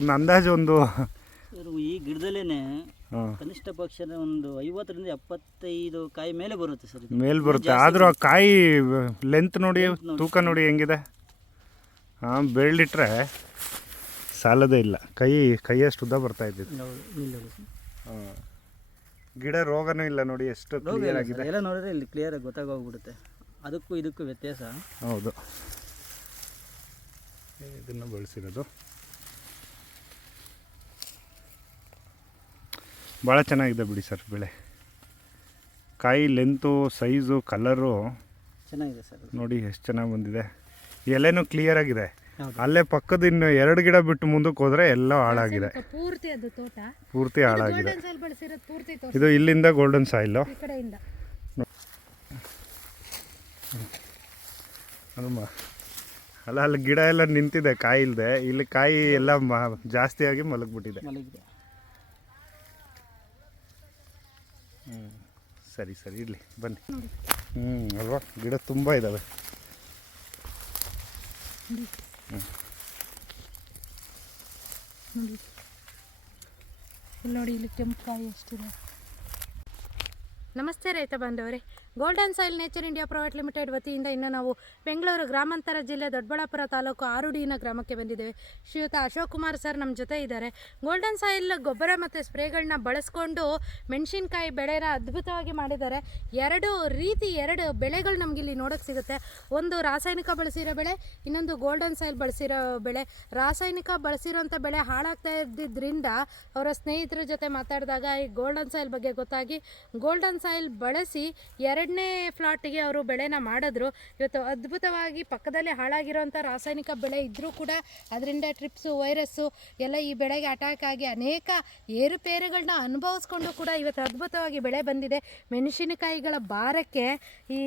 ಅಂದಾಜು ಒಂದು ಇವರು ಈ ಗಿಡದಲ್ಲೇನೆ ಕನಿಷ್ಠ ಪಕ್ಷ ಒಂದು ಐವತ್ತರಿಂದ ಎಪ್ಪತ್ತೈದು ಕಾಯಿ ಮೇಲೆ ಬರುತ್ತೆ ಸರ್ ಇದು. ಮೇಲ್ ಬರುತ್ತೆ. ಆದ್ರೂ ಆ ಕಾಯಿ ಲೆಂತ್ ನೋಡಿ. ತೂಕ ನೋಡಿ ಹೆಂಗಿದೆ? ಹಾಂ ಬೆಳ್ಳಿಟ್ರೆ ಸಾಲದೇ ಇಲ್ಲ. ಕೈ ಕೈಯಷ್ಟು ಉದ್ದ ಬರ್ತಾ ಇದ್ದಿದ್ದು. ಹೌದು, ಇಲ್ಲಿ ನೋಡಿ ಸರ್. ಹಾಂ. ಗಿಡ ರೋಗನೂ ಇಲ್ಲ ನೋಡಿ ಎಷ್ಟು ರೋಗ ಕ್ಲಿಯರ್ ಇಲ್ಲ ಆಗಿದೆ ಸರ್. ಎಲ್ಲ ನೋಡಿದ್ರೆ ಇಲ್ಲಿ ಕ್ಲಿಯರ್ ಆಗಿ ಗೊತ್ತಾಗೋಗ್ಬಿಡುತ್ತೆ. ಅದಕ್ಕೂ ಇದಕ್ಕೂ ವ್ಯತ್ಯಾಸ. ಹೌದು. ಇದನ್ನು ಬಳಸಿರೋದು. ಭಾಳ ಚೆನ್ನಾಗಿದೆ ಬಿಡಿ ಸರ್ ಬೆಳೆ. ಕಾಯಿ ಲೆಂತು ಸೈಜು ಕಲರು ಚೆನ್ನಾಗಿದೆ ಸರ್ ನೋಡಿ ಎಷ್ಟು ಚೆನ್ನಾಗಿ ಬಂದಿದೆ. ಎಲೆನೂ ಕ್ಲಿಯರ್ ಆಗಿದೆ. ಅಲ್ಲೇ ಪಕ್ಕದ ಇನ್ನು ಎರಡು ಗಿಡ ಬಿಟ್ಟು ಮುಂದಕ್ಕೆ ಹೋದ್ರೆ ಎಲ್ಲ ಹಾಳಾಗಿದೆ. ಪೂರ್ತಿ ಅದು ತೋಟ. ಪೂರ್ತಿ ಹಾಳಾಗಿದೆ. ಇದು ಇಲ್ಲಿಂದ ಗೋಲ್ಡನ್ ಸಾಯಿಲು ಈ ಕಡೆಯಿಂದ. ಹನುಮ ಅಲ್ಲ ಅಲ್ಲಿ ಗಿಡ ಎಲ್ಲ ನಿಂತಿದೆ ಕಾಯಿ ಇಲ್ಲದೆ ಇಲ್ಲಿ ಕಾಯಿ ಎಲ್ಲ ಮ ಜಾಸ್ತಿಯಾಗಿ ಮಲಗ್ಬಿಟ್ಟಿದೆ. ಹ್ಞೂ ಸರಿ ಸರಿ, ಇರಲಿ, ಬನ್ನಿ. ಹ್ಞೂ ಅಲ್ವಾ? ಗಿಡ ತುಂಬ ಇದ್ದಾವೆ ಇಲ್ಲಿ ನೋಡಿ, ಇಲ್ಲಿ ಕೆಂಪು ಕಾಯಿ ಎಷ್ಟಿದೆ. ನಮಸ್ತೆ, ರೈತ ಬಾಂಧವರೇ. Golden soil nature India private limited ವತಿಯಿಂದ ಇನ್ನು ನಾವು ಬೆಂಗಳೂರು ಗ್ರಾಮಾಂತರ ಜಿಲ್ಲೆ ದೊಡ್ಡಬಳ್ಳಾಪುರ ತಾಲೂಕು ಆರುಡಿನ ಗ್ರಾಮಕ್ಕೆ ಬಂದಿದ್ದೇವೆ. ಶ್ರೀಯುತ ಅಶೋಕ್ ಕುಮಾರ್ ಸರ್ ನಮ್ಮ ಜೊತೆ ಇದ್ದಾರೆ. ಗೋಲ್ಡನ್ ಸಾಯಿಲ್ ಗೊಬ್ಬರ ಮತ್ತು ಸ್ಪ್ರೇಗಳನ್ನ ಬಳಸ್ಕೊಂಡು ಮೆಣಸಿನ್ಕಾಯಿ ಬೆಳೆನ ಅದ್ಭುತವಾಗಿ ಮಾಡಿದ್ದಾರೆ. ಎರಡು ರೀತಿ ಎರಡು ಬೆಳೆಗಳು ನಮ್ಗೆ ಇಲ್ಲಿ ನೋಡೋಕ್ಕೆ ಸಿಗುತ್ತೆ. ಒಂದು ರಾಸಾಯನಿಕ ಬಳಸಿರೋ ಬೆಳೆ, ಇನ್ನೊಂದು ಗೋಲ್ಡನ್ ಸಾಯಿಲ್ ಬಳಸಿರೋ ಬೆಳೆ. ರಾಸಾಯನಿಕ ಬಳಸಿರೋಂಥ ಬೆಳೆ ಹಾಳಾಗ್ತಾ ಇದ್ದಿದ್ದರಿಂದ ಅವರ ಸ್ನೇಹಿತರ ಜೊತೆ ಮಾತಾಡಿದಾಗ ಈ ಗೋಲ್ಡನ್ ಸಾಯಿಲ್ ಬಗ್ಗೆ ಗೊತ್ತಾಗಿ ಗೋಲ್ಡನ್ ಸಾಯಿಲ್ ಬಳಸಿ ಎರಡನೇ ಫ್ಲಾಟಿಗೆ ಅವರು ಬೆಳೆನ ಮಾಡಿದ್ರು. ಇವತ್ತು ಅದ್ಭುತವಾಗಿ ಪಕ್ಕದಲ್ಲೇ ಹಾಳಾಗಿರೋಂಥ ರಾಸಾಯನಿಕ ಬೆಳೆ ಇದ್ದರೂ ಕೂಡ ಅದರಿಂದ ಟ್ರಿಪ್ಸು, ವೈರಸ್ಸು ಎಲ್ಲ ಈ ಬೆಳೆಗೆ ಅಟ್ಯಾಕ್ ಆಗಿ ಅನೇಕ ಏರುಪೇರುಗಳನ್ನ ಅನುಭವಿಸ್ಕೊಂಡು ಕೂಡ ಇವತ್ತು ಅದ್ಭುತವಾಗಿ ಬೆಳೆ ಬಂದಿದೆ. ಮೆಣಸಿನಕಾಯಿಗಳ ಭಾರಕ್ಕೆ ಈ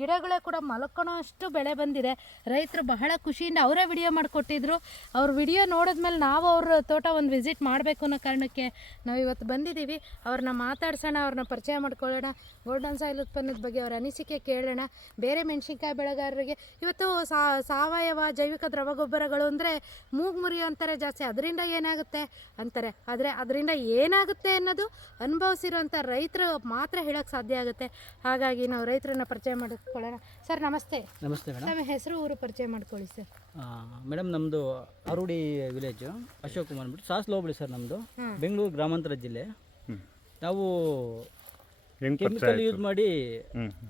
ಗಿಡಗಳೇ ಕೂಡ ಮಲ್ಕೊಳೋ ಅಷ್ಟು ಬೆಳೆ ಬಂದಿದೆ. ರೈತರು ಬಹಳ ಖುಷಿಯಿಂದ ಅವರೇ ವಿಡಿಯೋ ಮಾಡಿಕೊಟ್ಟಿದ್ರು. ಅವ್ರ ವಿಡಿಯೋ ನೋಡಿದ್ಮೇಲೆ ನಾವು ಅವ್ರ ತೋಟ ಒಂದು ವಿಸಿಟ್ ಮಾಡಬೇಕು ಅನ್ನೋ ಕಾರಣಕ್ಕೆ ನಾವು ಇವತ್ತು ಬಂದಿದ್ದೀವಿ. ಅವ್ರನ್ನ ಮಾತಾಡ್ಸೋಣ, ಅವ್ರನ್ನ ಪರಿಚಯ ಮಾಡ್ಕೊಳ್ಳೋಣ. ಗೋಲ್ಡನ್ ಸಾಯಿಲ್ ಉತ್ಪನ್ನದ ಬಗ್ಗೆ ಅವರ ಅನಿಸಿಕೆ ಕೇಳೋಣ. ಬೇರೆ ಮೆಣಸಿನ್ಕಾಯಿ ಬೆಳೆಗಾರರಿಗೆ ಇವತ್ತು ಸಾ- ಸಾವಯವ ಜೈವಿಕ ದ್ರವ ಗೊಬ್ಬರಗಳು ಅಂದರೆ ಮೂಗು ಮುರಿಯೋ ಅಂತಾರೆ ಜಾಸ್ತಿ. ಅದರಿಂದ ಏನಾಗುತ್ತೆ ಅಂತಾರೆ. ಆದರೆ ಅದರಿಂದ ಏನಾಗುತ್ತೆ ಅನ್ನೋದು ಅನುಭವಿಸಿರುವಂಥ ರೈತರು ಮಾತ್ರ ಹೇಳೋಕ್ಕೆ ಸಾಧ್ಯ ಆಗುತ್ತೆ. ಹಾಗಾಗಿ ನಾವು ರೈತರನ್ನ ಪರಿಚಯ ಮಾಡಿಕೊಳ್ಳೋಣ. ಸರ್ ನಮಸ್ತೆ. ನಮಸ್ತೆ ಮೇಡಮ್. ನಮ್ಮ ಹೆಸರು ಊರು ಪರಿಚಯ ಮಾಡ್ಕೊಳ್ಳಿ ಸರ್. ಮೇಡಮ್ ನಮ್ಮದು ಅರುಡಿ ವಿಲೇಜು ಅಶೋಕ್ ಕುಮಾರ್ ಅಂದ್ಬಿಟ್ಟು. ಸಾಸ್ ಲೋಬಳಿ ಸರ್ ನಮ್ಮದು ಬೆಂಗಳೂರು ಗ್ರಾಮಾಂತರ ಜಿಲ್ಲೆ. ಹ್ಮ್. ನಾವು ಹೆಂಗೆ ಪರಿಚಯ ಕೆಮಿಕಲ್ ಯೂಸ್ ಮಾಡಿ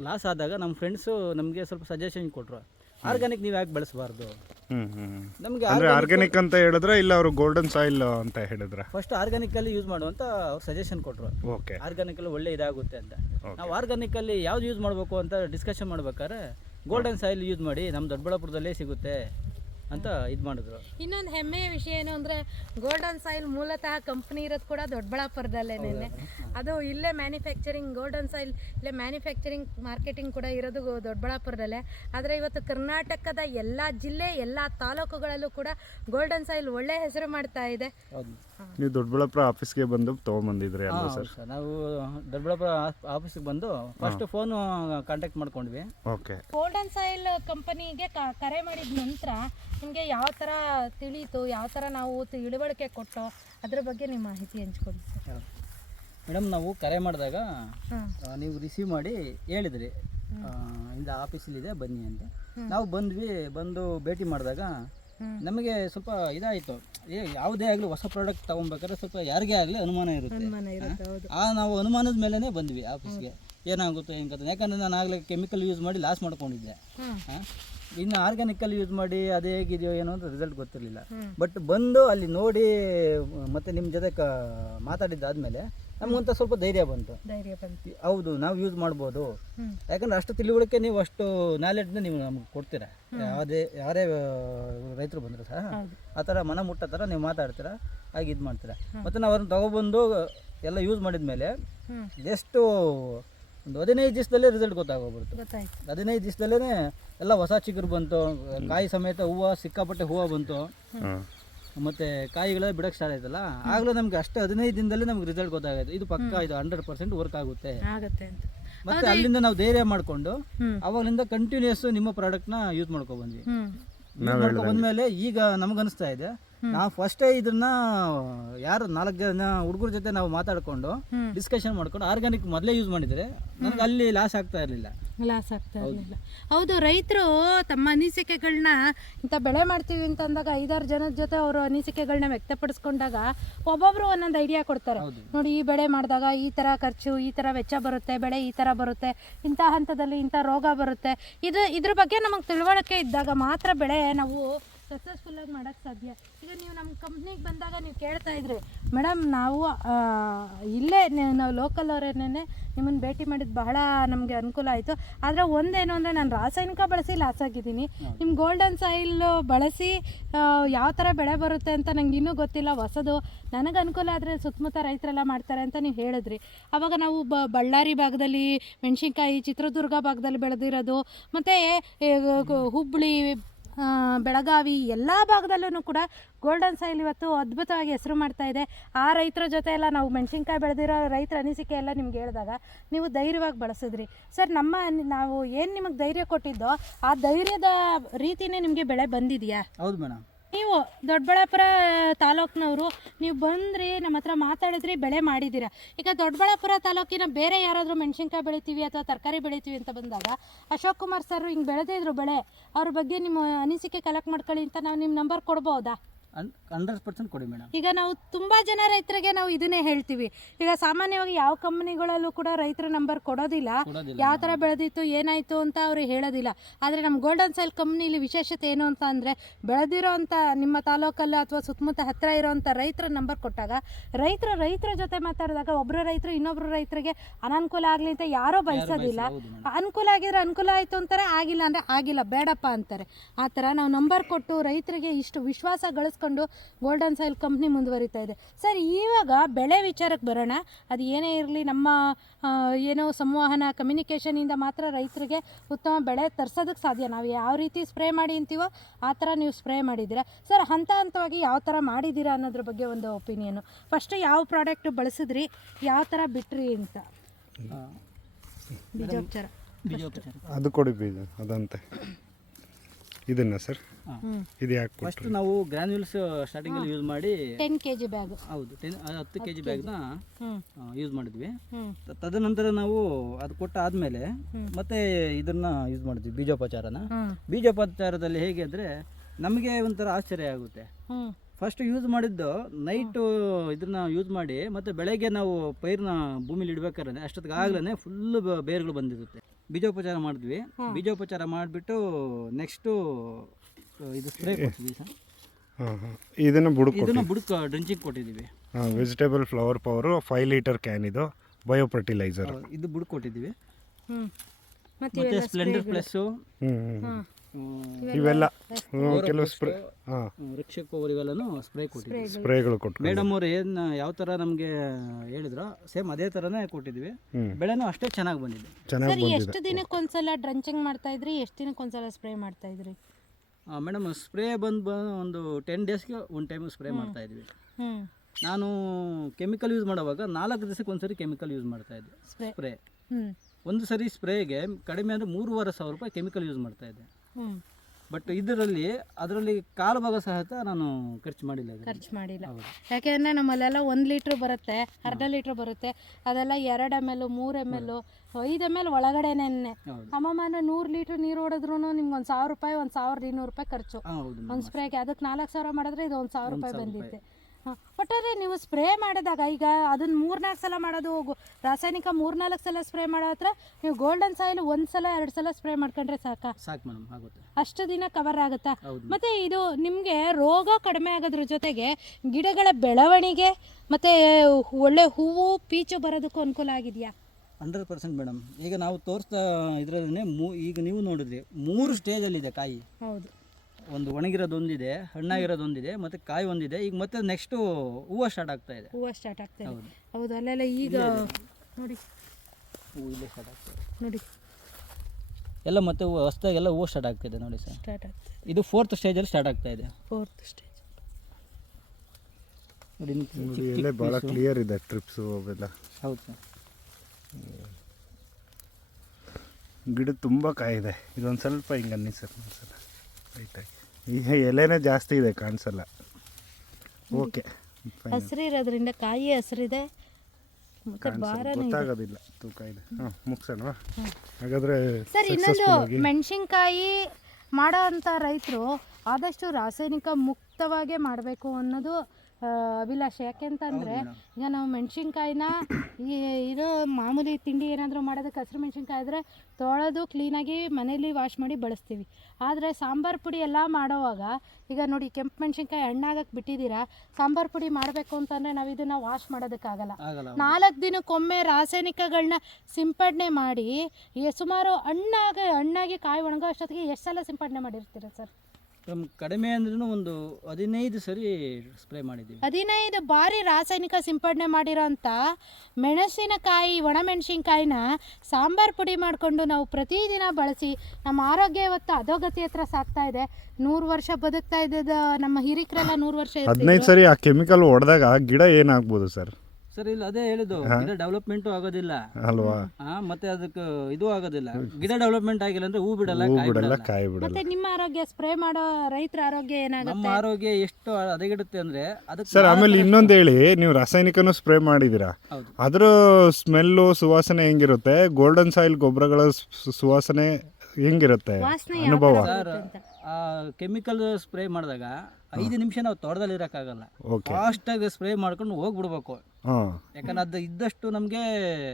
ಲಾಸ್ ಆದಾಗ ನಮ್ಮ ಫ್ರೆಂಡ್ಸು ನಮಗೆ ಸ್ವಲ್ಪ ಸಜೆಷನ್ ಕೊಟ್ಟರು ಆರ್ಗ್ಯಾನಿಕ್ ನೀವು ಯಾಕೆ ಬಳಸಬಾರ್ದು? ಹ್ಞೂ ಹ್ಞೂ ನಮಗೆ ಅಂದರೆ ಆರ್ಗ್ಯಾನಿಕ್ ಅಂತ ಹೇಳಿದ್ರೆ ಇಲ್ಲ ಅವರು ಗೋಲ್ಡನ್ ಸಾಯಿಲ್ ಅಂತ ಹೇಳಿದ್ರ? ಫಸ್ಟ್ ಆರ್ಗ್ಯಾನಿಕಲ್ಲಿ ಯೂಸ್ ಮಾಡುವಂತ ಅವ್ರು ಸಜೆಷನ್ ಕೊಟ್ಟರು ಓಕೆ ಆರ್ಗ್ಯಾನಿಕಲ್ಲಿ ಒಳ್ಳೆ ಇದಾಗುತ್ತೆ ಅಂತ. ನಾವು ಆರ್ಗ್ಯಾನಿಕಲ್ಲಿ ಯಾವ್ದು ಯೂಸ್ ಮಾಡಬೇಕು ಅಂತ ಡಿಸ್ಕಷನ್ ಮಾಡ್ಬೇಕಾದ್ರೆ ಗೋಲ್ಡನ್ ಸಾಯಿಲ್ ಯೂಸ್ ಮಾಡಿ ನಮ್ಮ ದೊಡ್ಡಬಳ್ಳಾಪುರದಲ್ಲೇ ಸಿಗುತ್ತೆ. ಅಂತ ಇದು ಮಾಡಿದ್ರು. ಇನ್ನೊಂದು ಹೆಮ್ಮೆಯ ವಿಷಯ ಏನು ಅಂದರೆ ಗೋಲ್ಡನ್ ಸಾಯಿಲ್ ಮೂಲತಃ ಕಂಪ್ನಿ ಇರೋದು ಕೂಡ ದೊಡ್ಡಬಳ್ಳಾಪುರದಲ್ಲೇ ನಿನ್ನೆ. ಅದು ಇಲ್ಲೇ ಮ್ಯಾನುಫ್ಯಾಕ್ಚರಿಂಗ್ ಗೋಲ್ಡನ್ ಸಾಯಿಲ್ ಇಲ್ಲೇ ಮ್ಯಾನುಫ್ಯಾಕ್ಚರಿಂಗ್ ಮಾರ್ಕೆಟಿಂಗ್ ಕೂಡ ಇರೋದು ದೊಡ್ಡಬಳ್ಳಾಪುರದಲ್ಲೇ. ಆದರೆ ಇವತ್ತು ಕರ್ನಾಟಕದ ಎಲ್ಲ ಜಿಲ್ಲೆ ಎಲ್ಲ ತಾಲೂಕುಗಳಲ್ಲೂ ಕೂಡ ಗೋಲ್ಡನ್ ಸಾಯಿಲ್ ಒಳ್ಳೆ ಹೆಸರು ಮಾಡ್ತಾ ಇದೆ. ನೀವು ದೊಡ್ಡಬಳ್ಳಾಪುರ ಆಫೀಸ್ಗೆ ಬಂದು ತೊಗೊಂಬಂದಿದ್ರಿ ಅಲ್ವಾ ಸರ್? ಸರ್. ನಾವು ದೊಡ್ಡಬಳ್ಳಾಪುರ ಆಫೀಸ್ಗೆ ಬಂದು ಫಸ್ಟ್ ಫೋನು ಕಾಂಟ್ಯಾಕ್ಟ್ ಮಾಡ್ಕೊಂಡ್ವಿ. ಓಕೆ. ಗೋಲ್ಡನ್ ಸಾಯಿಲ್ ಕಂಪನಿಗೆ ಕರೆ ಮಾಡಿದ ನಂತರ ನಿಮಗೆ ಯಾವ ಥರ ತಿಳಿಯಿತು ಯಾವ ಥರ ನಾವು ತಿಳುವಳಿಕೆ ಕೊಟ್ಟು ಅದ್ರ ಬಗ್ಗೆ ನಿಮ್ಮ ಮಾಹಿತಿ ಹಂಚ್ಕೊಳ್ಳಿ ಸರ್. ಮೇಡಮ್ ನಾವು ಕರೆ ಮಾಡಿದಾಗ ನೀವು ರಿಸೀವ್ ಮಾಡಿ ಹೇಳಿದ್ರಿ. ಇಂದ ಆಫೀಸಲ್ಲಿದೆ ಬನ್ನಿ ಅಂತ. ನಾವು ಬಂದ್ವಿ ಬಂದು ಭೇಟಿ ಮಾಡಿದಾಗ. ನಮಗೆ ಸ್ವಲ್ಪ ಇದಾಯಿತು. ಏ ಯಾವುದೇ ಆಗಲಿ ಹೊಸ ಪ್ರಾಡಕ್ಟ್ ತೊಗೊಬೇಕಾದ್ರೆ ಸ್ವಲ್ಪ ಯಾರಿಗೇ ಆಗಲಿ ಅನುಮಾನ ಇರುತ್ತೆ. ಆ ನಾವು ಅನುಮಾನದ ಮೇಲೇ ಬಂದ್ವಿ ಆಫೀಸ್ಗೆ. ಏನಾಗುತ್ತೆ ಏನಾಗುತ್ತೋ ಹೆಂಗತ್ತೆ ಯಾಕಂದರೆ ನಾನು ಆಗಲೇ ಕೆಮಿಕಲ್ ಯೂಸ್ ಮಾಡಿ ಲಾಸ್ ಮಾಡ್ಕೊಂಡಿದ್ದೆ? ಇನ್ನು ಆರ್ಗ್ಯಾನಿಕಲ್ ಯೂಸ್ ಮಾಡಿ ಅದು ಹೇಗಿದೆಯೋ ಏನೋ ಅಂತ ರಿಸಲ್ಟ್ ಗೊತ್ತಿರಲಿಲ್ಲ. ಬಟ್ ಬಂದು ಅಲ್ಲಿ ನೋಡಿ ಮತ್ತೆ ನಿಮ್ಮ ಜೊತೆ ಕ ಮಾತಾಡಿದ್ದಾದ್ಮೇಲೆ ನಮಗಂತ ಸ್ವಲ್ಪ ಧೈರ್ಯ ಬಂತು. ಧೈರ್ಯ ಬಂತು. ಹೌದು ನಾವು ಯೂಸ್ ಮಾಡ್ಬೋದು. ಯಾಕಂದ್ರೆ ಅಷ್ಟು ತಿಳುವಳಿಕೆ ನೀವು ಅಷ್ಟು ನಾಲೆಡ್ನ ನೀವು ನಮ್ಗೆ ಕೊಡ್ತೀರಾ. ಯಾವುದೇ ಯಾರೇ ರೈತರು ಬಂದರು ಸಹ. ಆ ಥರ ಮನ ಮುಟ್ಟ ಥರ ನೀವು ಮಾತಾಡ್ತೀರಾ ಹಾಗೆ ಇದು ಮಾಡ್ತೀರಾ. ಮತ್ತು ನಾವು ಅದನ್ನು ತಗೊಬಂದು ಎಲ್ಲ ಯೂಸ್ ಮಾಡಿದ ಮೇಲೆ ಎಷ್ಟು ಒಂದು ಹದಿನೈದು ದಿವಸದಲ್ಲೇ ರಿಸಲ್ಟ್ ಗೊತ್ತಾಗೋಗ್ಬಿಡ್ತು. ಗೊತ್ತಾಯ್ತು. ಹದಿನೈದು ದಿವಸದಲ್ಲೇ ಎಲ್ಲ ಹೊಸ ಚಿಗುರು ಬಂತು ಕಾಯಿ ಸಮೇತ ಹೂವು ಸಿಕ್ಕಾಪಟ್ಟೆ ಹೂವು ಬಂತು. ಮತ್ತು ಕಾಯಿಗಳ ಬಿಡಕ್ಕೆ ಸ್ಟಾರ್ಟ್ ಆಯ್ತಲ್ಲ ಆಗಲೂ ನಮ್ಗೆ ಅಷ್ಟು ಹದಿನೈದು ದಿನದಲ್ಲಿ ನಮ್ಗೆ ರಿಸಲ್ಟ್ ಗೊತ್ತಾಗುತ್ತೆ. ಇದು ಪಕ್ಕ ಇದು ಹಂಡ್ರೆಡ್ ಪರ್ಸೆಂಟ್ ವರ್ಕ್ ಆಗುತ್ತೆ. ಆಗತ್ತೆ ಅಂತ. ಮತ್ತೆ ಅಲ್ಲಿಂದ ನಾವು ಧೈರ್ಯ ಮಾಡಿಕೊಂಡು. ಅವಾಗಲಿಂದ ಕಂಟಿನ್ಯೂಸ್ ನಿಮ್ಮ ಪ್ರಾಡಕ್ಟ್ನ ಯೂಸ್ ಮಾಡ್ಕೊ ಬಂದ್ವಿ. ಬಂದ್ಮೇಲೆ ಈಗ ನಮ್ಗೆ ಅನಿಸ್ತಾ ಇದೆ ನಾವು ಫಸ್ಟೇ ಇದನ್ನ ಯಾರು ನಾಲ್ಕು ಜನ ಹುಡುಗರ ಜೊತೆ ನಾವು ಮಾತಾಡ್ಕೊಂಡು. ಡಿಸ್ಕಷನ್ ಮಾಡ್ಕೊಂಡು ಆರ್ಗ್ಯಾನಿಕ್ ಮೊದಲೇ ಯೂಸ್ ಮಾಡಿದ್ರೆ ನನಗೆ ಅಲ್ಲಿ ಲಾಸ್ ಆಗ್ತಾ ಇರಲಿಲ್ಲ. ಲಾಸ್ ಆಗ್ತಾ ಇರಲಿಲ್ಲ. ಹೌದು ರೈತರು ತಮ್ಮ ಅನಿಸಿಕೆಗಳನ್ನ ಇಂಥ ಬೆಳೆ ಮಾಡ್ತೀವಿ ಅಂತ ಅಂದಾಗ ಐದಾರು ಜನದ ಜೊತೆ ಅವರು ಅನಿಸಿಕೆಗಳನ್ನ ವ್ಯಕ್ತಪಡಿಸ್ಕೊಂಡಾಗ ಒಬ್ಬೊಬ್ರು ಒಂದೊಂದು ಐಡಿಯಾ ಕೊಡ್ತಾರೆ. ನೋಡಿ ಈ ಬೆಳೆ ಮಾಡಿದಾಗ ಈ ಥರ ಖರ್ಚು ಈ ಥರ ವೆಚ್ಚ ಬರುತ್ತೆ ಬೆಳೆ ಈ ಥರ ಬರುತ್ತೆ ಇಂಥ ಹಂತದಲ್ಲಿ ಇಂಥ ರೋಗ ಬರುತ್ತೆ. ಇದು ಇದ್ರ ಬಗ್ಗೆ ನಮಗೆ ತಿಳುವಳಿಕೆ ಇದ್ದಾಗ ಮಾತ್ರ ಬೆಳೆ ನಾವು ಸಕ್ಸಸ್ಫುಲ್ಲಾಗಿ ಮಾಡೋಕ್ಕೆ ಸಾಧ್ಯ. ಈಗ ನೀವು ನಮ್ಮ ಕಂಪ್ನಿಗೆ ಬಂದಾಗ ನೀವು ಕೇಳ್ತಾ ಇದ್ರಿ ಮೇಡಮ್ ನಾವು ಇಲ್ಲೇ ನಾವು ಲೋಕಲ್ ಅವರೇನೇ ನಿಮ್ಮನ್ನು ಭೇಟಿ ಮಾಡಿದ್ದು ಬಹಳ ನಮಗೆ ಅನುಕೂಲ ಆಯಿತು. ಆದರೆ ಒಂದೇನು ಅಂದರೆ ನಾನು ರಾಸಾಯನಿಕ ಬಳಸಿ ಲಾಸ್ ಆಗಿದ್ದೀನಿ. ನಿಮ್ಮ ಗೋಲ್ಡನ್ ಸಾಯಿಲ್ ಬಳಸಿ ಯಾವ ಥರ ಬೆಳೆ ಬರುತ್ತೆ ಅಂತ ನನಗೆ ಇನ್ನೂ ಗೊತ್ತಿಲ್ಲ. ಹೊಸದು ನನಗೆ ಅನುಕೂಲ ಆದರೆ ಸುತ್ತಮುತ್ತ ರೈತರೆಲ್ಲ ಮಾಡ್ತಾರೆ ಅಂತ ನೀವು ಹೇಳಿದ್ರಿ. ಆವಾಗ ನಾವು ಬ ಬಳ್ಳಾರಿ ಭಾಗದಲ್ಲಿ ಮೆಣಸಿನ್ಕಾಯಿ ಚಿತ್ರದುರ್ಗ ಭಾಗದಲ್ಲಿ ಬೆಳೆದಿರೋದು ಮತ್ತು ಹುಬ್ಬಳ್ಳಿ ಬೆಳಗಾವಿ ಎಲ್ಲ ಭಾಗದಲ್ಲೂ ಕೂಡ ಗೋಲ್ಡನ್ ಸಾಯಿಲ್ ಇವತ್ತು ಅದ್ಭುತವಾಗಿ ಹೆಸರು ಮಾಡ್ತಾ ಇದೆ. ಆ ರೈತರ ಜೊತೆ ಎಲ್ಲ ನಾವು ಮೆಣಸಿನ್ಕಾಯಿ ಬೆಳೆದಿರೋ ರೈತರ ಅನಿಸಿಕೆ ಎಲ್ಲ ನಿಮ್ಗೆ ಹೇಳಿದಾಗ ನೀವು ಧೈರ್ಯವಾಗಿ ಬಳಸಿದ್ರಿ. ಸರ್, ನಮ್ಮ ನಾವು ಏನು ನಿಮಗೆ ಧೈರ್ಯ ಕೊಟ್ಟಿದ್ದೋ ಆ ಧೈರ್ಯದ ರೀತಿನೇ ನಿಮಗೆ ಬೆಳೆ ಬಂದಿದೆಯಾ? ಹೌದು ಮೇಡಮ್ ನೀವು ದೊಡ್ಡಬಳ್ಳಾಪುರ ತಾಲೂಕಿನವರು, ನೀವು ಬಂದ್ರಿ, ನಮ್ಮ ಹತ್ರ ಮಾತಾಡಿದ್ರಿ, ಬೆಳೆ ಮಾಡಿದ್ದೀರಾ. ಈಗ ದೊಡ್ಡಬಳ್ಳಾಪುರ ತಾಲೂಕಿನ ಬೇರೆ ಯಾರಾದರೂ ಮೆಣಸಿನ್ಕಾಯಿ ಬೆಳಿತೀವಿ ಅಥವಾ ತರಕಾರಿ ಬೆಳಿತೀವಿ ಅಂತ ಬಂದಾಗ, ಅಶೋಕ್ ಕುಮಾರ್ ಸರ್ ಹಿಂಗೆ ಬೆಳೆದಿದ್ರು ಬೆಳೆ, ಅವ್ರ ಬಗ್ಗೆ ನಿಮ್ಮ ಅನಿಸಿಕೆ ಕಲೆಕ್ಟ್ ಮಾಡ್ಕೊಳ್ಳಿ ಅಂತ ನಾವು ನಿಮ್ಮ ನಂಬರ್ ಕೊಡ್ಬೋದಾ? ಹಂಡ್ರೆಡ್ ಪರ್ಸೆಂಟ್ ಕೊಡಿ ಮೇಡಮ್ ಈಗ ನಾವು ತುಂಬ ಜನ ರೈತರಿಗೆ ನಾವು ಇದನ್ನೇ ಹೇಳ್ತೀವಿ. ಈಗ ಸಾಮಾನ್ಯವಾಗಿ ಯಾವ ಕಂಪನಿಗಳಲ್ಲೂ ಕೂಡ ರೈತರ ನಂಬರ್ ಕೊಡೋದಿಲ್ಲ. ಕೊಡೋದಿಲ್ಲ. ಯಾವ ಥರ ಬೆಳೆದಿತ್ತು ಏನಾಯಿತು ಅಂತ ಅವರು ಹೇಳೋದಿಲ್ಲ. ಆದರೆ ನಮ್ಮ ಗೋಲ್ಡನ್ ಸೈಲ್ ಕಂಪ್ನಿಲಿ ವಿಶೇಷತೆ ಏನು ಅಂತ ಅಂದರೆ ಬೆಳೆದಿರೋ ಅಂಥ ನಿಮ್ಮ ತಾಲೂಕಲ್ಲೂ ಅಥವಾ ಸುತ್ತಮುತ್ತ ಹತ್ತಿರ ಇರೋವಂಥ ರೈತರ ನಂಬರ್ ಕೊಟ್ಟಾಗ ರೈತರು ರೈತರ ಜೊತೆ ಮಾತಾಡಿದಾಗ ಒಬ್ಬರು ರೈತರು ಇನ್ನೊಬ್ರು ರೈತರಿಗೆ ಅನಾನುಕೂಲ ಆಗಲಿ ಅಂತ ಯಾರೋ ಬಯಸೋದಿಲ್ಲ. ಅನುಕೂಲ ಆಗಿದ್ರೆ ಅನುಕೂಲ ಆಯಿತು ಅಂತಾರೆ ಆಗಿಲ್ಲ ಅಂದರೆ ಆಗಿಲ್ಲ ಬೇಡಪ್ಪ ಅಂತಾರೆ. ಆ ಥರ ನಾವು ನಂಬರ್ ಕೊಟ್ಟು ರೈತರಿಗೆ ಇಷ್ಟು ವಿಶ್ವಾಸ ಗಳಿಸ್ಕೊಂಡು ಗೋಲ್ಡನ್ ಸಾಯಿಲ್ ಕಂಪ್ನಿ ಮುಂದುವರಿತಾ ಇದೆ. ಸರ್ ಇವಾಗ ಬೆಳೆ ವಿಚಾರಕ್ಕೆ ಬರೋಣ. ಅದು ಏನೇ ಇರಲಿ ನಮ್ಮ ಏನೋ ಸಂವಹನ ಕಮ್ಯುನಿಕೇಷನಿಂದ ಮಾತ್ರ ರೈತರಿಗೆ ಉತ್ತಮ ಬೆಳೆ ತರ್ಸೋದಕ್ಕೆ ಸಾಧ್ಯ. ನಾವು ಯಾವ ರೀತಿ ಸ್ಪ್ರೇ ಮಾಡಿ ಅಂತೀವೋ ಆ ಥರ ನೀವು ಸ್ಪ್ರೇ ಮಾಡಿದ್ದೀರಾ? ಸರ್ ಹಂತ ಹಂತವಾಗಿ ಯಾವ ಥರ ಮಾಡಿದ್ದೀರಾ ಅನ್ನೋದ್ರ ಬಗ್ಗೆ ಒಂದು ಒಪಿನಿಯನು ಫಸ್ಟು ಯಾವ ಪ್ರಾಡಕ್ಟ್ ಬಳಸಿದ್ರಿ ಯಾವ ಥರ ಬಿಟ್ರಿ ಅಂತ? ಬೀಜೋಪಚಾರ. ಅದು ಕೊಡಿ ಬೀಜ ಅದಂತೆ. ಇದನ್ನ ಸರ್. ಇದು ಯಾಕೆ ಫಸ್ಟ್ ಕೊಟ್ಟರು ನಾವು ಸ್ಟಾರ್ಟಿಂಗ್ ಸ್ಟಾರ್ಟಿಂಗಲ್ಲಿ ಯೂಸ್ ಮಾಡಿ ಟೆನ್ ಕೆ ಜಿ ಬ್ಯಾಗ್ ಹೌದು ಟೆನ್ ಹತ್ತು ಕೆ ಜಿ ಬ್ಯಾಗ್ನ ಯೂಸ್ ಮಾಡಿದ್ವಿ. ತ- ತದನಂತರ ನಾವು ಅದು ಕೊಟ್ಟ ಆದ್ಮೇಲೆ ಮತ್ತೆ ಇದನ್ನ ಯೂಸ್ ಮಾಡಿದ್ವಿ ಬೀಜೋಪಚಾರನ. ಬೀಜೋಪಚಾರದಲ್ಲಿ ಹೇಗೆ ಅಂದ್ರೆ ನಮಗೆ ಒಂಥರ ಆಶ್ಚರ್ಯ ಆಗುತ್ತೆ. ಹ್ಞೂ ಫಸ್ಟ್ ಯೂಸ್ ಮಾಡಿದ್ದು ನೈಟು ಇದನ್ನ ಯೂಸ್ ಮಾಡಿ ಮತ್ತೆ ಬೆಳಗ್ಗೆ ನಾವು ಪೈರ್ನ ಭೂಮಿಲಿ ಇಡ್ಬೇಕಾದ್ರೆ ಅಷ್ಟೊತ್ತಿಗೆ ಆಗ್ಲೇ ಫುಲ್ ಬೇರುಗಳು ಬಂದಿರುತ್ತೆ. ಬೀಜೋಪಚಾರ ಮಾಡಿದ್ವಿ. ಬೀಜೋಪಚಾರ ಮಾಡಿಬಿಟ್ಟು ನೆಕ್ಸ್ಟು ಇದು ಸ್ಪ್ರೇ ಕೊಟ್ಟಿದ್ವಿ ಸರ್. ಇದನ್ನು ಬುಡಕ್ ಇದನ್ನು ಬುಡಕ್ ಡ್ರಿಂಚಿಂಗ್ ಕೊಟ್ಟಿದ್ದೀವಿ. ಹಾಂ vegetable flower power five litre can ಇದು ಬಯೋ ಫರ್ಟಿಲೈಸರ್ ಇದು ಬುಡಕ್ ಕೊಟ್ಟಿದ್ದೀವಿ. ಹ್ಞೂ ಮತ್ತು ಮತ್ತೆ ಸ್ಪ್ಲೆಂಡರ್ ಪ್ಲಸ್ಸು ಹ್ಞೂ ಹ್ಞೂ ಇವೆಲ್ಲ ಕೆಲವು ಸ್ಪ್ರೇ ಹಾಂ. ಇವೆಲ್ಲನೂ ಸ್ಪ್ರೇ ಕೊಟ್ಟಿದ್ವಿ ಸ್ಪ್ರೇಗಳು. ಕೊಟ್ಟು ಮೇಡಮ್ ಅವ್ರು ಏನು ಯಾವ ಥರ ನಮಗೆ ಹೇಳಿದ್ರು ಸೇಮ್ ಅದೇ ಥರನೇ ಕೊಟ್ಟಿದ್ವಿ. ಬೆಳೆನೂ ಅಷ್ಟೇ ಚೆನ್ನಾಗಿ ಬಂದಿದೆ. ಚೆನ್ನಾಗಿ ಸರ್ ಬಂದಿದೆ. ಎಷ್ಟು ದಿನಕ್ಕೊಂದ್ಸಲ ಡ್ರಂಚಿಂಗ್ ಮಾಡ್ತಾ ಇದ್ರಿ? ಎಷ್ಟು ದಿನಕ್ಕೊಂದ್ಸಲ ಸ್ಪ್ರೇ ಮಾಡ್ತಾ ಇದ್ರಿ? ಮೇಡಮ್ ಸ್ಪ್ರೇ ಬಂದು ಬಂದು ಒಂದು ಟೆನ್ ಡೇಸ್ಗೆ ಒನ್ ಟೈಮ್ ಸ್ಪ್ರೇ ಮಾಡ್ತಾ ಇದ್ವಿ. ನಾನು ಕೆಮಿಕಲ್ ಯೂಸ್ ಮಾಡುವಾಗ ನಾಲ್ಕು ದಿವಸಕ್ಕೆ ಒಂದ್ಸರಿ ಕೆಮಿಕಲ್ ಯೂಸ್ ಮಾಡ್ತಾ ಇದ್ದೆ. ಸ್ಪ್ರೇ. ಒಂದು ಸರಿ ಸ್ಪ್ರೇಗೆ ಕಡಿಮೆ ಅಂದರೆ ಮೂರುವರೆ ಸಾವಿರ ರೂಪಾಯಿ ಕೆಮಿಕಲ್ ಯೂಸ್ ಮಾಡ್ತಾ ಇದ್ದೆ. ಬಟ್ ಇದರಲ್ಲಿ ಅದರಲ್ಲಿ ಕಾಲು ಭಾಗ ಸಹಿತ ನಾನು ಖರ್ಚು ಮಾಡಿಲ್ಲ. ಖರ್ಚು ಮಾಡಿಲ್ಲ. ಹೌದು. ಯಾಕೆಂದರೆ ನಮ್ಮಲ್ಲೆಲ್ಲ ಒಂದು ಲೀಟರ್ ಬರುತ್ತೆ ಅರ್ಧ ಲೀಟ್ರ್ ಬರುತ್ತೆ. ಅದೆಲ್ಲ ಎರಡು ಎಂ ಎಲ್ ಮೂರು ಎಂ ಎಲ್ ಐದು ಎಂ ಎಲ್ ಒಳಗಡೆನೆ ಹೌದು. ಅಮ್ಮಮ್ಮನ ನೂರು ಲೀಟ್ರ್ ನೀರು ಹೊಡೆದ್ರು ನಿಮ್ಗೆ ಒಂದು ಸಾವಿರ ರೂಪಾಯಿ ಒಂದು ಸಾವಿರದ ಇನ್ನೂರು ರೂಪಾಯಿ ಖರ್ಚು. ಒಂದ್ ಹೌದು ಒಂದು ಸ್ಪ್ರೇಗೆ ಅದಕ್ಕೆ ನಾಲ್ಕು ಸಾವಿರ ಮಾಡಿದ್ರೆ ಇದು ಒಂದು ಸಾವಿರ ರೂಪಾಯಿ ಬಂದಿತ್ತೆ ಒಟ್ಟಾರೆ ನೀವು ಸ್ಪ್ರೇ ಮಾಡಿದಾಗ ಈಗ ಅದನ್ನ ಮೂರ್ನಾಲ್ಕು ಸಲ ಮಾಡೋದು ಹೋಗು. ರಾಸಾಯನಿಕ ಮೂರ್ನಾಲ್ಕು ಸಲ ಸ್ಪ್ರೇ ಮಾಡೋ ಹತ್ರ ನೀವು ಗೋಲ್ಡನ್ ಸಾಯಿಲ್ ಒಂದು ಸಲ ಎರಡು ಸಲ ಸ್ಪ್ರೇ ಮಾಡ್ಕೊಂಡ್ರೆ ಸಾಕ. ಸಾಕು ಮೇಡಮ್ ಆಗುತ್ತೆ. ಅಷ್ಟು ದಿನ ಕವರ್ ಆಗುತ್ತಾ? ಮತ್ತೆ ಇದು ನಿಮಗೆ ರೋಗ ಕಡಿಮೆ ಆಗೋದ್ರ ಜೊತೆಗೆ ಗಿಡಗಳ ಬೆಳವಣಿಗೆ ಮತ್ತೆ ಒಳ್ಳೆ ಹೂವು ಪೀಚು ಬರೋದಕ್ಕೂ ಅನುಕೂಲ ಆಗಿದೆಯಾ? ಹಂಡ್ರೆಡ್ ಪರ್ಸೆಂಟ್ ಮೇಡಮ್ ಈಗ ನಾವು ತೋರಿಸ್ತಾ ಇದರಲ್ಲೇ ಮೂ ಈಗ ನೀವು ನೋಡಿದ್ರಿ ಮೂರು ಸ್ಟೇಜಲ್ಲಿದೆ ಕಾಯಿ. ಹೌದು. ಒಂದು ಒಣಗಿರೋದೊಂದಿದೆ ಹಣ್ಣಾಗಿರೋದೊಂದಿದೆ ಮತ್ತೆ ಕಾಯಿ ಒಂದಿದೆ. ಈಗ ಮತ್ತೆ ನೆಕ್ಸ್ಟ್ ಹೂವು ಸ್ಟಾರ್ಟ್ ಆಗ್ತಾ ಇದೆ. ಹೂವು ಸ್ಟಾರ್ಟ್ ಆಗ್ತಾ ಹೌದು. ಹೌದು ಅಲ್ಲೆಲ್ಲ ಈಗ ನೋಡಿ. ಹೂವು ಇಲ್ಲೇ ಸ್ಟಾರ್ಟ್ ಆಗ್ತಾ ಇದೆ. ನೋಡಿ. ಎಲ್ಲ ಮತ್ತೆ ಹೂವು ಹೊಸ್ದಾಗೆಲ್ಲ ಹೂವು ಸ್ಟಾರ್ಟ್ ಆಗ್ತಿದೆ ನೋಡಿ ಸರ್. ಸ್ಟಾರ್ಟ್ ಆಗ್ತದೆ ಇದು. ಫೋರ್ತ್ ಸ್ಟೇಜಲ್ಲಿ ಸ್ಟಾರ್ಟ್ ಆಗ್ತಾ ಇದೆ. ಫೋರ್ತ್ ಸ್ಟೇಜ್ ನೋಡಿ ಇನ್ನು ಚಿಕ್ಕ ನೋಡಿ ಚಿಕ್ಕ ಎಲ್ಲೇ ಭಾಳ piece. ಕ್ಲಿಯರ್ ಇದೆ ಟ್ರಿಪ್ಸು ಅವೆಲ್ಲ. ಹೌದು ಸರ್. ಗಿಡ ತುಂಬ ಕಾಯಿದೆ. ಇದೊಂದು ಸ್ವಲ್ಪ ಹಿಂಗೆ ಅನ್ನಿ ಸರ್ ಒಂದ್ಸಲ. ಲೈಟಾಗಿ ಈಗ ಎಲೆನೇ ಜಾಸ್ತಿ ಇದೆ ಕಾಣಿಸಲ್ಲ. ಓಕೆ ಹಸಿರಿರೋದ್ರಿಂದ ಕಾಯಿ ಹಸಿರಿದೆ. ಗೊತ್ತಾಗೋದಿಲ್ಲ ತೂಕ ಇದೆ. ಹಾಂ ಮುಗ್ಸೋಣ ಹಾಗಾದರೆ ಸರ್ ಇನ್ನೊಂದು ಮೆಣಸಿನ್ಕಾಯಿ ಮಾಡೋ ಅಂಥ ರೈತರು ಆದಷ್ಟು ರಾಸಾಯನಿಕ ಮುಕ್ತವಾಗೇ ಮಾಡಬೇಕು ಅನ್ನೋದು ಅಭಿಲಾಷೆ. ಯಾಕೆಂತಂದರೆ ಈಗ ನಾವು ಮೆಣಸಿನ್ಕಾಯಿನ ಈ ಇದು ಮಾಮೂಲಿ ತಿಂಡಿ ಏನಾದರೂ ಮಾಡೋದಕ್ಕೆ ಹಸಿರು ಮೆಣಸಿನ್ಕಾಯಿ ಆದರೆ ತೊಳೆದು ಕ್ಲೀನಾಗಿ ಮನೇಲಿ ವಾಶ್ ಮಾಡಿ ಬಳಸ್ತೀವಿ. ಆದರೆ ಸಾಂಬಾರು ಪುಡಿ ಎಲ್ಲ ಮಾಡೋವಾಗ ಈಗ ನೋಡಿ ಕೆಂಪು ಮೆಣಸಿನ್ಕಾಯಿ ಹಣ್ಣಾಗಕ್ಕೆ ಬಿಟ್ಟಿದ್ದೀರಾ ಸಾಂಬಾರು ಪುಡಿ ಮಾಡಬೇಕು ಅಂತಂದರೆ ನಾವು ಇದನ್ನು ವಾಶ್ ಮಾಡೋದಕ್ಕಾಗಲ್ಲ. ನಾಲ್ಕು ದಿನಕ್ಕೊಮ್ಮೆ ರಾಸಾಯನಿಕಗಳನ್ನ ಸಿಂಪಡಣೆ ಮಾಡಿ ಸುಮಾರು ಹಣ್ಣಾಗ ಹಣ್ಣಾಗಿ ಕಾಯಿ ಒಣಗೋ ಅಷ್ಟೊತ್ತಿಗೆ ಎಷ್ಟು ಸಲ ಸಿಂಪಡಣೆ ಮಾಡಿರ್ತೀರ ಸರ್? ನಮ್ ಕಡಿಮೆ ಅಂದ್ರೂ ಒಂದು ಹದಿನೈದು ಸರಿ ಸ್ಪ್ರೇ ಮಾಡಿದ್ದೀವಿ. ಹದಿನೈದು ಬಾರಿ ರಾಸಾಯನಿಕ ಸಿಂಪಡಣೆ ಮಾಡಿರೋಂಥ ಮೆಣಸಿನಕಾಯಿ ಒಣಮೆಣಸಿನಕಾಯಿನ ಸಾಂಬಾರು ಪುಡಿ ಮಾಡಿಕೊಂಡು ನಾವು ಪ್ರತಿದಿನ ಬಳಸಿ ನಮ್ಮ ಆರೋಗ್ಯ ಇವತ್ತು ಅಧೋಗತಿ ಹತ್ರ ಸಾಕ್ತಾ ಇದೆ. ನೂರು ವರ್ಷ ಬದುಕ್ತಾ ಇದ್ದ ನಮ್ಮ ಹಿರಿಕರೆಲ್ಲ ನೂರು ವರ್ಷ. ಹದಿನೈದು ಸರಿ ಆ ಕೆಮಿಕಲ್ ಹೊಡೆದಾಗ ಗಿಡ ಏನಾಗ್ಬೋದು ಸರ್? ಸರ್ ಇಲ್ಲ ಅದೇ ಹೇಳಿದ್ದು. ಗಿಡ ಡೆವಲಪ್ಮೆಂಟ್ ಆಗೋದಿಲ್ಲ. ಅಲ್ವಾ? ಮತ್ತೆ ಅದಕ್ಕೆ ಇದು ಆಗೋದಿಲ್ಲ. ಗಿಡ ಡೆವಲಪ್ಮೆಂಟ್ ಆಗಿಲ್ಲ ಅಂದ್ರೆ ಹೂ ಬಿಡಲ್ಲ ಹೂ ಕಾಯಿ ಬಿಡಲ್ಲ ಕಾಯಿ ಬಿಡಲ್ಲ. ಮತ್ತೆ ನಿಮ್ಮ ಆರೋಗ್ಯ ಸ್ಪ್ರೇ ಮಾಡೋ ರೈತರ ಆರೋಗ್ಯ ಏನಾಗುತ್ತೆ? ನಮ್ಮ ಆರೋಗ್ಯ ಎಷ್ಟು ಅದಗಿಡುತ್ತೆ ಅಂದ್ರೆ ಅದಕ್ಕೆ ಸರ್ ಆಮೇಲೆ ಇನ್ನೊಂದು ಹೇಳಿ ನೀವು ರಾಸಾಯನಿಕನೂ ಸ್ಪ್ರೇ ಮಾಡಿದ್ದೀರಾ? ಹೌದು. ಅದರ ಸ್ಮೆಲ್ಲು ಸುವಾಸನೆ ಹೆಂಗಿರುತ್ತೆ? ಗೋಲ್ಡನ್ ಸಾಯಿಲ್ ಗೊಬ್ಬರಗಳ ಸು- ಸುವಾಸನೆ ಹೆಂಗಿರುತ್ತೆ? ವಾಸನೆ ಯಾವ ಅನುಭವ? ಥರ ಸರ್ ಬರುತ್ತೆ ಅಂತ ಆ ಕೆಮಿಕಲ್ ಸ್ಪ್ರೇ ಮಾಡಿದಾಗ ಐದು ನಿಮಿಷ ನಾವು ತೋಟದಲ್ಲಿ ಇರೋಕ್ಕಾಗಲ್ಲ. ಫಾಸ್ಟ್ ಆಗಿ ಸ್ಪ್ರೇ ಮಾಡ್ಕೊಂಡು ಹೋಗ್ಬಿಡ್ಬೇಕು. ಹಾಂ. ಯಾಕಂದ್ರೆ ಅದು ಇದ್ದಷ್ಟು ನಮಗೆ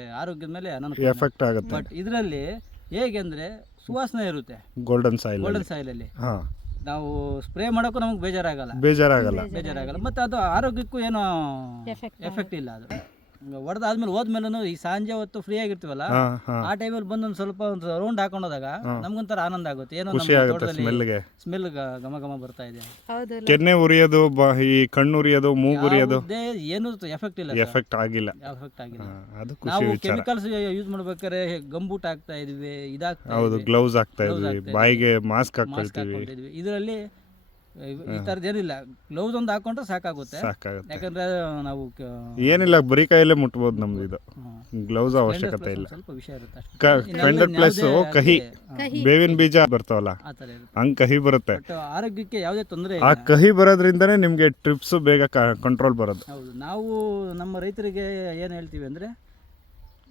ಆರೋಗ್ಯದ ಮೇಲೆ ಎಫೆಕ್ಟ್ ಆಗುತ್ತೆ. ಬಟ್ ಇದರಲ್ಲಿ ಹೇಗೆ ಅಂದ್ರೆ ಸುವಾಸನೆ ಇರುತ್ತೆ. ಗೋಲ್ಡನ್ ಸಾಯಿಲ್ ಗೋಲ್ಡನ್ ಸಾಯಿಲಲ್ಲಿ ಅಲ್ಲಿ. ನಾವು ಸ್ಪ್ರೇ ಮಾಡೋಕ್ಕೂ ನಮಗೆ ಬೇಜಾರಾಗಲ್ಲ. ಬೇಜಾರಾಗಲ್ಲ. ಬೇಜಾರಾಗಲ್ಲ. ಮತ್ತೆ ಅದು ಆರೋಗ್ಯಕ್ಕೂ ಏನು ಎಫೆಕ್ಟ್ ಇಲ್ಲ ಅದು. ಹೊಡೆದಾದ್ಮೇಲೆ ಹೋದ್ಮೇಲೆ ಈ ಸಂಜೆ ಹೊತ್ತು ಫ್ರೀ ಆಗಿರ್ತೀವಲ್ಲ ಆ ಟೈಮಲ್ಲಿ ಬಂದು ಒಂದು ಸ್ವಲ್ಪ ಒಂದು ರೌಂಡ್ ಹಾಕೊಂಡೋದಾಗ ನಮ್ಗೊಂಥರ ಆನಂದ ಆಗುತ್ತೆ. ಏನೋ ಖುಷಿ ಆಗುತ್ತೆ ಸ್ಮೆಲ್ಗೆ ಸ್ಮೆಲ್ ಘಮ ಘಮ ಬರ್ತಾ ಇದೆ. ಕೆನ್ನೆ ಉರಿಯೋದು ಈ ಕಣ್ಣು ಉರಿಯೋದು ಮೂಗು ಉರಿಯೋದು ಏನು ಎಫೆಕ್ಟ್ ಇಲ್ಲ ಎಫೆಕ್ಟ್ ಆಗಿಲ್ಲ. ಎಫೆಕ್ಟ್ ಆಗಿಲ್ಲ. ಅದು ಖುಷಿ ನಾವು ವಿಚಾರ. ಕೆಮಿಕಲ್ಸ್ ಯೂಸ್ ಮಾಡ್ಬೇಕಾದ್ರೆ ಗಂಬೂಟ್ ಆಗ್ತಾ ಇದೀವಿ ಇದಾಗ್ತಾ ಹೌದು ಗ್ಲೌಸ್ ಹಾಕ್ತಾ ಇದ್ವಿ ಹಾಕ್ತಾ ಬಾಯಿಗೆ ಮಾಸ್ಕ್ ಮಾಸ್ಕ್ ಹಾಕೊಳ್ತೀವಿ ಇದರಲ್ಲಿ ಈ ಥರದ್ದು ಏನಿಲ್ಲ. ಗ್ಲೌಸ್ ಒಂದು ಹಾಕೊಂಡ್ರೆ ಸಾಕಾಗುತ್ತೆ. ಸಾಕಾಗುತ್ತೆ. ಯಾಕಂದ್ರೆ ನಾವು ಕ- ಏನಿಲ್ಲ ಬರೀ ಕೈಯಲ್ಲೇ ಮುಟ್ಬೋದು ನಮ್ದು ಇದು. ಗ್ಲೌಸ್ ಅವಶ್ಯಕತೆ ಇಲ್ಲ. ಸ್ವಲ್ಪ ವಿಷಯ ಇರುತ್ತೆ ಅಷ್ಟೇ. ಪ್ಲಸ್ ಕಹಿ. ಬೇವಿನ ಬೀಜ ಬರ್ತಾವಲ್ಲ ಆ ಥರ ಇರುತ್ತೆ. ಹಂಗ್ ಕಹಿ ಬರುತ್ತೆ. ಬಟ್ ಆರೋಗ್ಯಕ್ಕೆ ಯಾವುದೇ ತೊಂದರೆ ಆ ಇಲ್ಲ. ಕಹಿ ಬರೋದ್ರಿಂದನೇ ನಿಮ್ಗೆ ಟ್ರಿಪ್ಸ್ ಬೇಗ ಕಂಟ್ರೋಲ್ ಬರೋದು. ಹೌದು. ನಾವು ನಮ್ಮ ರೈತರಿಗೆ ಏನು ಹೇಳ್ತೀವಿ ಅಂದ್ರೆ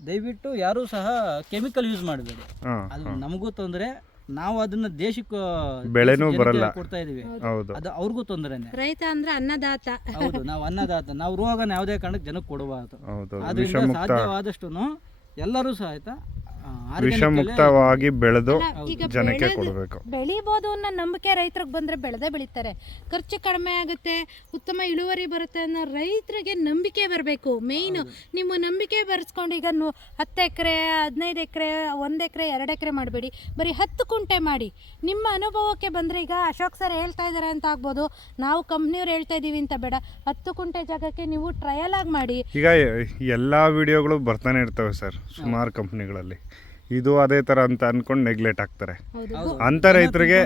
ದಯವಿಟ್ಟು ಯಾರೂ ಸಹ ಕೆಮಿಕಲ್ ಯೂಸ್ ಮಾಡಬೇಡಿ. ಹಾ ಅದು ನಮಗೂ ತೊಂದರೆ ನಾವು ಅದನ್ನ ದೇಶಕ್ಕೆ ಬೆಳೆನೂ ಜನಕ್ಕೆ ಬರಲ್ಲ. ಕೊಡ್ತಾ ಇದೀವಿ. ಹೌದು. ಅದು ಅವ್ರಿಗೂ ತೊಂದರೆನೆ. ರೈತ ಅಂದ್ರೆ ಅನ್ನದಾತ. ಹೌದು ನಾವು ಅನ್ನದಾತ. ನಾವು ರೋಗನ ಯಾವುದೇ ಕಾರಣಕ್ಕೆ ಜನಕ್ಕೆ ಕೊಡಬಾರ್ದು ಹೌದು ಆದ್ರಿಂದ ವಿಷಮುಕ್ತ. ಸಾಧ್ಯವಾದಷ್ಟು ಎಲ್ಲರೂ ಸಹ ಆಯ್ತಾ ವಿಷಮುಕ್ತವಾಗಿ ಬೆಳೆದು ಈಗ ಜನಕ್ಕೆ ಬೆಳೆದು- ಕೊಡಬೇಕು. ಬೆಳಿಬೋದು ಅನ್ನೋ ನಂಬಿಕೆ ರೈತರಿಗೆ ಬಂದ್ರೆ ಬೆಳೆದೇ ಬೆಳಿತಾರೆ. ಖರ್ಚು ಕಡಿಮೆ ಆಗುತ್ತೆ ಉತ್ತಮ ಇಳುವರಿ ಬರುತ್ತೆ ಅನ್ನೋ ರೈತರಿಗೆ ನಂಬಿಕೆ ಬರಬೇಕು. ಮೇಯ್ನು ನಿಮ್ಮ ನಂಬಿಕೆ ಬರೆಸ್ಕೊಂಡು ಈಗ ನು ಹತ್ತು ಎಕರೆ ಹದಿನೈದು ಎಕರೆ ಒಂದು ಎಕರೆ ಎರಡು ಎಕರೆ ಮಾಡಬೇಡಿ. ಬರೀ ಹತ್ತು ಕುಂಟೆ ಮಾಡಿ. ನಿಮ್ಮ ಅನುಭವಕ್ಕೆ ಬಂದರೆ ಈಗ ಅಶೋಕ್ ಸರ್ ಹೇಳ್ತಾ ಇದ್ದಾರೆ ಅಂತ ಆಗ್ಬೋದು. ನಾವು ಕಂಪ್ನಿಯವ್ರು ಹೇಳ್ತಾ ಇದ್ದೀವಿ ಅಂತ ಬೇಡ. ಹತ್ತು ಕುಂಟೆ ಜಾಗಕ್ಕೆ ನೀವು ಟ್ರಯಲ್ ಆಗಿ ಮಾಡಿ. ಈಗ ಎಲ್ಲ ವಿಡಿಯೋಗಳು ಬರ್ತಾನೆ ಇರ್ತವೆ ಸರ್ ಸುಮಾರು ಕಂಪ್ನಿಗಳಲ್ಲಿ. ಇದು ಅದೇ ಥರ ಅಂತ ಅನ್ಕೊಂಡು ನೆಗ್ಲೆಕ್ಟ್ ಆಗ್ತಾರೆ. ಅಂತ ರೈತರಿಗೆ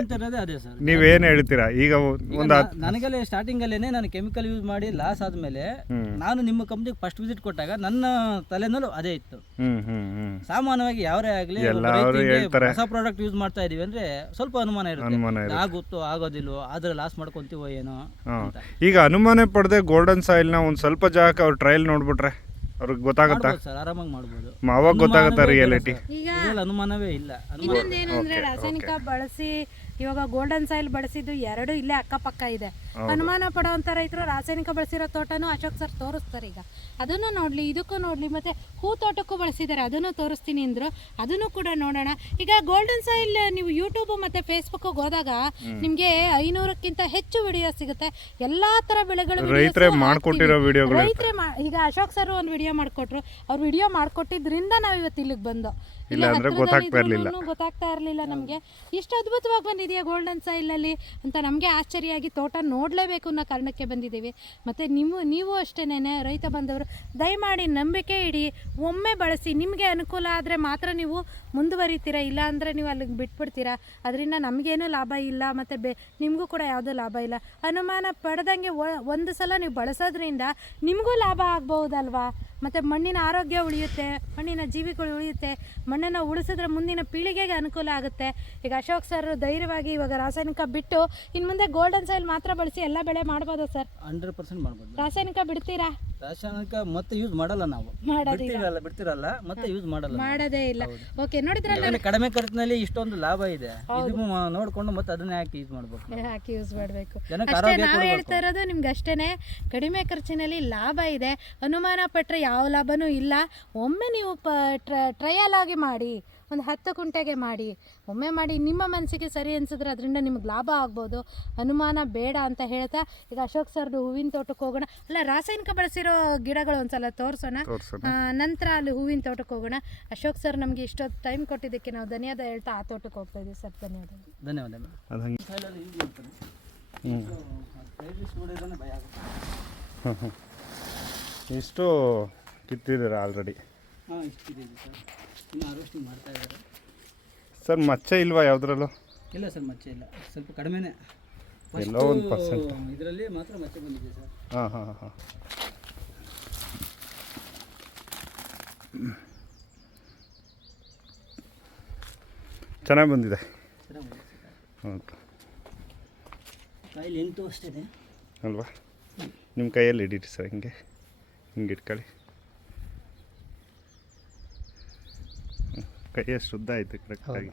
ನೀವೇನು ಹೇಳ್ತೀರಾ? ಈಗ ಒಂದು ನನಗೆಲ್ಲ ಸ್ಟಾರ್ಟಿಂಗ್ ಅಲ್ಲೇನೆ ನಾನು ಕೆಮಿಕಲ್ ಯೂಸ್ ಮಾಡಿ ಲಾಸ್ ಆದ್ಮೇಲೆ ನಾನು ನಿಮ್ಮ ಕಂಪ್ನಿಗೆ ಫಸ್ಟ್ ವಿಸಿಟ್ ಕೊಟ್ಟಾಗ ನನ್ನ ತಲೆನಲ್ಲೂ ಅದೇ ಇತ್ತು. ಸಾಮಾನ್ಯವಾಗಿ ಯಾರೇ ಆಗಲಿ. ಹೊಸ ಪ್ರಾಡಕ್ಟ್ ಯೂಸ್ ಮಾಡ್ತಾ ಇದೀವಿ ಅಂದ್ರೆ ಸ್ವಲ್ಪ ಅನುಮಾನ ಇರುತ್ತೆ. ಅನುಮಾನ ಇರುತ್ತೆ. ಆಗುತ್ತೋ ಆಗೋದಿಲ್ವೋ ಆದ್ರೆ ಲಾಸ್ ಮಾಡ್ಕೊಂತೀವೋ ಏನೋ ಈಗ ಅನುಮಾನ ಪಡೆದೇ ಗೋಲ್ಡನ್ ಸಾಯಿಲ್ನ ಒಂದು ಸ್ವಲ್ಪ ಜಾಗಕ್ಕೆ ಅವ್ರು ಟ್ರಯಲ್ ನೋಡ್ಬಿಟ್ರೆ ಅವ್ರಿಗೆ ಗೊತ್ತಾಗುತ್ತಾ? ಮಾಡ್ಬೋದು ಸರ್ ಆರಾಮಾಗಿ ಮಾಡ್ಬೋದು. ಅವಾಗ ಗೊತ್ತಾಗುತ್ತಾ ರಿಯಾಲಿಟಿ ಈಗ ಇದ್ರಲ್ಲಿ ಅನುಮಾನವೇ ಇಲ್ಲ. ಅನುಮಾನ ಇನ್ನೊಂದು ಅಂದ್ರೆ ರಾಸಾಯನಿಕ ಬಳಸಿ ಇವಾಗ ಗೋಲ್ಡನ್ ಸಾಯಿಲ್ ಬಳಸಿದ್ದು ಎರಡು ಇಲ್ಲೇ ಅಕ್ಕಪಕ್ಕ ಇದೆ. ಅನುಮಾನ ಪಡೋಂತ ರೈತರು ರಾಸಾಯನಿಕ ಬಳಸಿರೋ ತೋಟನೂ ಅಶೋಕ್ ಸರ್ ತೋರಿಸ್ತಾರೆ ಈಗ. ಅದನ್ನು ನೋಡ್ಲಿ ಇದಕ್ಕೂ ನೋಡ್ಲಿ ಮತ್ತೆ ಹೂ ತೋಟಕ್ಕೂ ಬಳಸಿದ್ದಾರೆ ಅದನ್ನು ತೋರಿಸ್ತೀನಿ ಅಂದ್ರು ಅದನ್ನು ಕೂಡ ನೋಡೋಣ. ಈಗ ಗೋಲ್ಡನ್ ಸಾಯಿಲ್ ನೀವು ಯೂಟ್ಯೂಬ್ ಮತ್ತೆ ಫೇಸ್ಬುಕ್ ಹೋದಾಗ ನಿಮ್ಗೆ ಐನೂರಕ್ಕಿಂತ ಹೆಚ್ಚು ವಿಡಿಯೋ ಸಿಗುತ್ತೆ. ಎಲ್ಲಾ ತರ ಬೆಳೆಗಳು ರೈತರೇ. ಮಾಡ್ಕೊಟ್ಟಿರೋ ವಿಡಿಯೋಗಳು ರೈತರೇ ಈಗ ಅಶೋಕ್ ಸರ್ ಒಂದು ವಿಡಿಯೋ ಮಾಡಿಕೊಟ್ರು. ಅವ್ರು ವಿಡಿಯೋ ಮಾಡಿಕೊಟ್ಟಿದ್ರಿಂದ ನಾವು ಇವತ್ತು ಇಲ್ಲಿಗೆ ಬಂದು. ಇಲ್ಲ ಅಂದ್ರೆ ಗೊತ್ತಾಗ್ತಾ ಇರ್ಲಿಲ್ಲ. ಗೊತ್ತಾಗ್ತಾ ಇರಲಿಲ್ಲ ನಮಗೆ. ಇಷ್ಟು ಅದ್ಭುತವಾಗಿ ಬಂದಿದೆಯಾ ಗೋಲ್ಡನ್ ಸೈಲಲ್ಲಿ ಅಂತ ನಮಗೆ ಆಶ್ಚರ್ಯ ಆಗಿ ತೋಟ ನೋಡಲೇಬೇಕು ಅನ್ನೋ ಕಾರಣಕ್ಕೆ ಬಂದಿದ್ದೀವಿ. ಮತ್ತು ನಿಮ್ಮ ನೀವು ಅಷ್ಟೇನೆ ರೈತ ಬಂದವರು ದಯಮಾಡಿ ನಂಬಿಕೆ ಇಡಿ ಒಮ್ಮೆ ಬಳಸಿ. ನಿಮಗೆ ಅನುಕೂಲ ಆದರೆ ಮಾತ್ರ ನೀವು ಮುಂದುವರಿತೀರಾ? ಇಲ್ಲ ಅಂದರೆ ನೀವು ಅಲ್ಲಿಗೆ ಬಿಟ್ಬಿಡ್ತೀರಾ? ಅದರಿಂದ ನಮಗೇನು ಲಾಭ ಇಲ್ಲ ಮತ್ತು ಬೆ ನಿಮಗೂ ಕೂಡ ಯಾವುದೂ ಲಾಭ ಇಲ್ಲ. ಅನುಮಾನ ಪಡೆದಂಗೆ ಒಂದು ಸಲ ನೀವು ಬಳಸೋದ್ರಿಂದ ನಿಮಗೂ ಲಾಭ ಆಗ್ಬಹುದಲ್ವಾ? ಮತ್ತು ಮಣ್ಣಿನ ಆರೋಗ್ಯ ಉಳಿಯುತ್ತೆ ಮಣ್ಣಿನ ಜೀವಿಗಳು ಉಳಿಯುತ್ತೆ ಮಣ್ಣನ್ನು ಉಳಿಸಿದ್ರೆ ಮುಂದಿನ ಪೀಳಿಗೆಗೆ ಅನುಕೂಲ ಆಗುತ್ತೆ. ಈಗ ಅಶೋಕ್ ಸರ್ ಧೈರ್ಯವಾಗಿ ಇವಾಗ ರಾಸಾಯನಿಕ ಬಿಟ್ಟು ಇನ್ನು ಮುಂದೆ ಗೋಲ್ಡನ್ ಸಾಯಿಲ್ ಮಾತ್ರ ಬಳಸಿ ಎಲ್ಲ ಬೆಳೆ ಮಾಡ್ಬೋದಾ ಸರ್? ಹಂಡ್ರೆಡ್ ಪರ್ಸೆಂಟ್ ಮಾಡ್ಬೋದು. ರಾಸಾಯನಿಕ ಬಿಡ್ತೀರಾ? ರಾಸಾಯನಿಕ ಮತ್ತೆ ಯೂಸ್ ಮಾಡಲ್ಲ ನಾವು. ಮಾಡೋದಿಲ್ಲ. ಬಿಡ್ತೀರಲ್ಲ ಬಿಡ್ತಿರಲ್ಲ ಮತ್ತೆ ಯೂಸ್ ಮಾಡಲ್ಲ ನಾವು. ಮಾಡೋದೇ ಇಲ್ಲ. ಓಕೆ ನೋಡಿದ್ರಲ್ಲ ಯಾಕಂದ್ರೆ ಕಡಿಮೆ ಖರ್ಚಿನಲ್ಲಿ ಇಷ್ಟೊಂದು ಲಾಭ ಇದೆ. ಇದು ನೋಡ್ಕೊಂಡು ಮತ್ತೆ ಅದನ್ನೇ ಯಾಕೆ ಯೂಸ್ ಮಾಡ್ಬೇಕು ಯಾಕೆ ಯೂಸ್ ಮಾಡಬೇಕು. ಜನಕ್ಕೆ ಅಷ್ಟೇ ಆರೋಗ್ಯ ನಾವು ಕೊಡ್ಬೇಕು. ಹೇಳ್ತಾ ಇರೋದು ನಿಮ್ಗೆ ಅಷ್ಟೇನೆ. ಕಡಿಮೆ ಖರ್ಚಿನಲ್ಲಿ ಲಾಭ ಇದೆ. ಅನುಮಾನ ಪಟ್ಟರೆ ಯಾವ ಲಾಭನೂ ಇಲ್ಲ. ಒಮ್ಮೆ ನೀವು ಪ ಟ್ರಯಲ್ ಆಗಿ ಮಾಡಿ. ಒಂದು ಹತ್ತು ಕುಂಟೆಗೆ ಮಾಡಿ ಒಮ್ಮೆ ಮಾಡಿ ನಿಮ್ಮ ಮನಸ್ಸಿಗೆ ಸರಿ ಅನ್ಸಿದ್ರೆ ಅದರಿಂದ ನಿಮ್ಗೆ ಲಾಭ ಆಗ್ಬೋದು ಅನುಮಾನ ಬೇಡ ಅಂತ ಹೇಳ್ತಾ ಈಗ ಅಶೋಕ್ ಸರ್ದು ಹೂವಿನ ತೋಟಕ್ಕೆ ಹೋಗೋಣ. ಅಲ್ಲ ರಾಸಾಯನಿಕ ಬಳಸಿರೋ ಗಿಡಗಳು ಒಂದ್ಸಲ ತೋರಿಸೋಣ. ತೋರ್ಸೋಣ. ನಂತರ ಅಲ್ಲಿ ಹೂವಿನ ತೋಟಕ್ಕೆ ಹೋಗೋಣ. ಅಶೋಕ್ ಸರ್ ನಮಗೆ ಇಷ್ಟೊತ್ತು ಟೈಮ್ ಕೊಟ್ಟಿದ್ದಕ್ಕೆ ನಾವು ಧನ್ಯವಾದ ಹೇಳ್ತಾ ಆ ತೋಟಕ್ಕೆ ಹೋಗ್ತಾ ಇದ್ದೀವಿ ಸರ್. ಧನ್ಯವಾದ. ಧನ್ಯವಾದ ಇಷ್ಟು ಕಿತ್ತಿದ್ದೀರಾ ಆಲ್ರೆಡಿ ಹಾರ್ವೆಸ್ಟಿಂಗ್ ಮಾಡ್ತಾ ಇದ್ದಾರೆ. ಸರ್ ಮಚ್ಚೆ ಇಲ್ವಾ ಯಾವುದ್ರಲ್ಲೂ? ಇಲ್ಲ ಸರ್ ಮಚ್ಚೆ ಇಲ್ಲ. ಸ್ವಲ್ಪ ಕಡಿಮೆನೇ. ಎಲ್ಲೋ ಒಂದು ಪರ್ಸೆಂಟ್ ಇದರಲ್ಲಿ ಮಾತ್ರ ಮಚ್ಚೆ ಬಂದಿದೆ ಸರ್. ಹಾಂ ಹಾಂ ಹಾಂ ಚೆನ್ನಾಗಿ ಬಂದಿದೆ. ಚೆನ್ನಾಗಿ ಬಂದಿದೆ ಸರ್. ಹೌದು. ಕಾಯಿ ಅಲ್ವಾ? ನಿಮ್ಮ ಕೈಯಲ್ಲಿ ಹಿಡೀರಿ ಸರ್ ಹಿಂಗೆ. ಹಿಂಗೆ ಇಟ್ಕೊಳ್ಳಿ. ಹ್ಮ್. ಶುದ್ಧ ಉದ್ದ ಕರೆಕ್ಟಾಗಿ